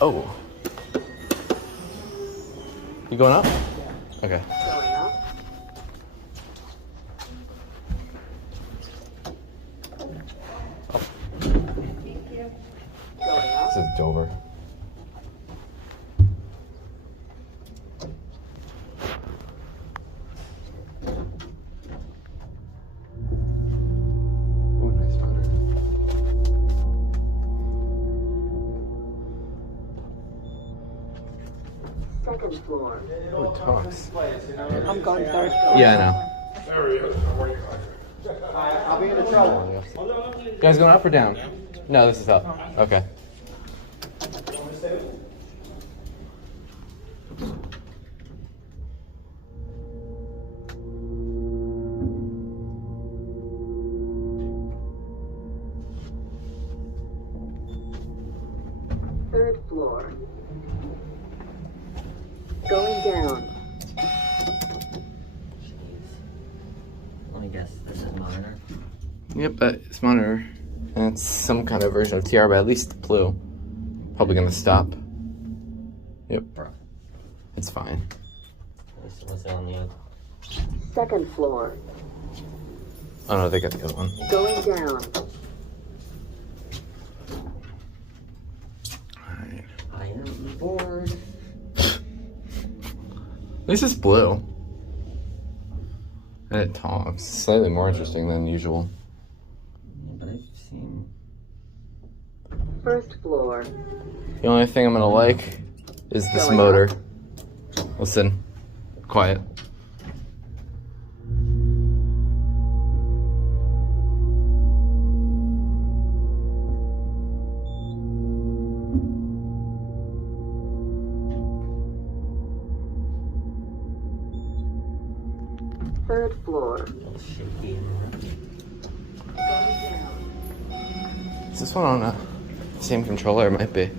Oh. You going up? Okay. Going up. Thank you. Going up. This is Dover. Ooh, nice motor. Second floor. Oh, it talks. I'm going third. Yeah, I know. I'll be in trouble. You guys going up or down? No, this is up. Okay. Third floor. Going down. Let me guess, this is monitor. Yep, it's monitor. And it's some kind of version of TR, but at least blue. Probably gonna stop. Yep. It's fine. What's it on the other? Second floor. Oh no, they got the other one. Going down. Alright. I am bored. At least it's blue. And it talks. Slightly more interesting than usual. Yeah, but I've seen... First floor. The only thing I'm gonna like is this Going motor. Listen. Quiet. Third floor. little shaky. Is this one on the same controller? It might be.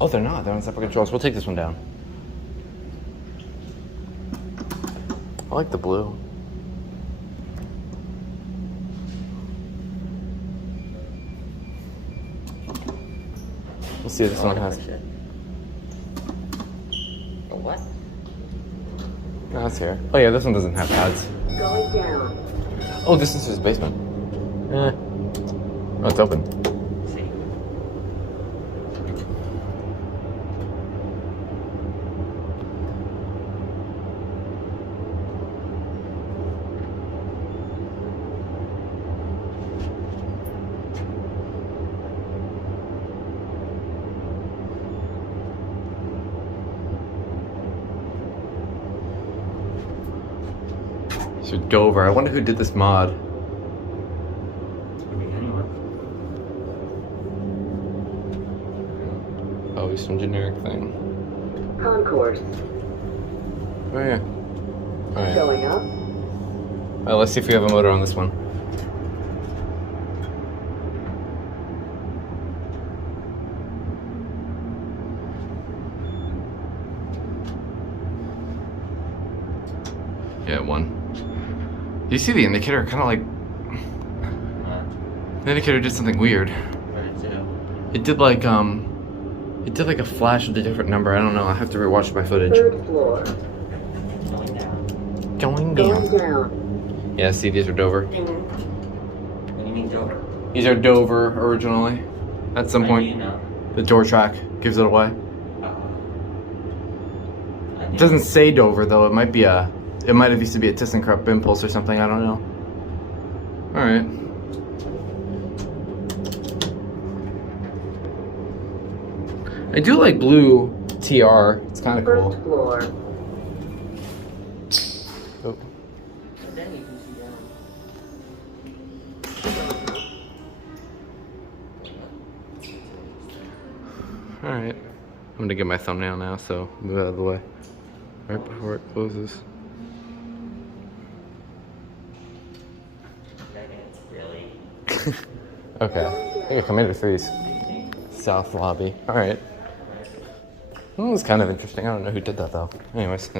Oh, they're not. They're on separate controls. We'll take this one down. I like the blue. We'll see if this one has. A what? No, it's here. Oh yeah, this one doesn't have pads. Going down. Oh, this is his basement. Eh. Oh, it's open. See. So Dover. I wonder who did this mod. Could be anyone. Probably some generic thing. Concourse. Oh yeah. Alright. Going up. Alright, let's see if we have a motor on this one. Yeah, one. You see the indicator? Kind of like the indicator did something weird. It did like a flash with a different number. I don't know. I have to rewatch my footage. Third floor. Going Going down. down. Yeah, see, these are Dover. What do you mean Dover? These are Dover originally. At some How do point, you know? the door track gives it away. I It doesn't say Dover though. It might be a. It might have used to be a ThyssenKrupp Impulse or something. I don't know. All right. I do like blue TR. It's kind of First cool. floor. Oh. Then you can see All right. I'm gonna get my thumbnail now, so move out of the way. Right before it closes. It's really... Okay. I think I committed threes. South lobby. All right. That was kind of interesting. I don't know who did that though. Anyways.